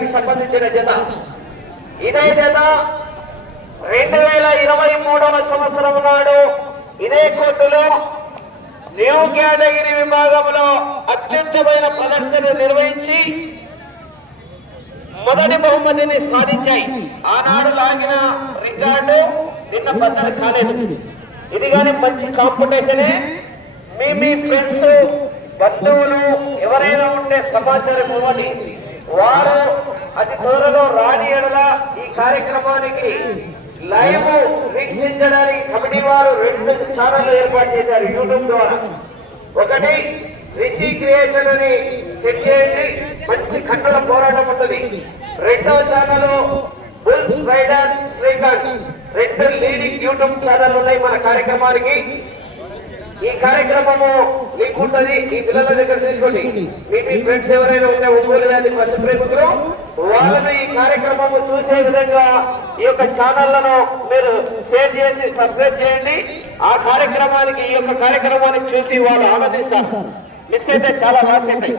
గారికి సంబంధించిన జత. ఇదే జత రెండు వేల ఇరవై మూడవ సంవత్సరం నాడు ఇదే కోర్టులో న్యూ కేటగిరీ విభాగంలో అత్యుత్తమైన ప్రదర్శన నిర్వహించి మొదటి బహుమతిని సాధించాయి. ఆనాడు లాగిన రికార్డు నిన్న పద్దెనిమిది కాలేదు. ఇది కానీ మంచి కాంపిటీషనే. మీ మీ ఫ్రెండ్స్ బంధువులు ఎవరైనా ఉంటే సమాచారం ఇవ్వండి. వారు అతి త్వరలో రాని ఎడలా ఈ కార్యక్రమానికి లైవ్ వీక్షించడానికి కమిటీ వారు రెండు ఛానల్ ఏర్పాటు చేశారు యూట్యూబ్ ద్వారా. ఒకటి రిషి క్రియేషన్ అని సెట్ చేయండి. మంచి కట్టుల పోరాటం ఉంటుంది. రెండవ ఛానల్ బుల్స్ రైడర్ శ్రీకాంత్. రెండు లీడింగ్ యూట్యూబ్ ఛానల్ ఉన్నాయి మన కార్యక్రమానికి. ఈ కార్యక్రమము మీకుంటది ఈ పిల్లల దగ్గర తీసుకోండి. మీ మీ ఫ్రెండ్స్ ఎవరైనా ఉంటే ఒంగోలు వ్యాధి పశు ప్రేమికులు వాళ్ళను ఈ కార్యక్రమము చూసే విధంగా ఈ యొక్క ఛానళ్ళను మీరు షేర్ చేసి సబ్స్క్రైబ్ చేయండి. ఆ కార్యక్రమానికి ఈ యొక్క కార్యక్రమానికి చూసి వాళ్ళు ఆనందిస్తారు. మిస్ అయితే చాలా లాస్ అవుతాయి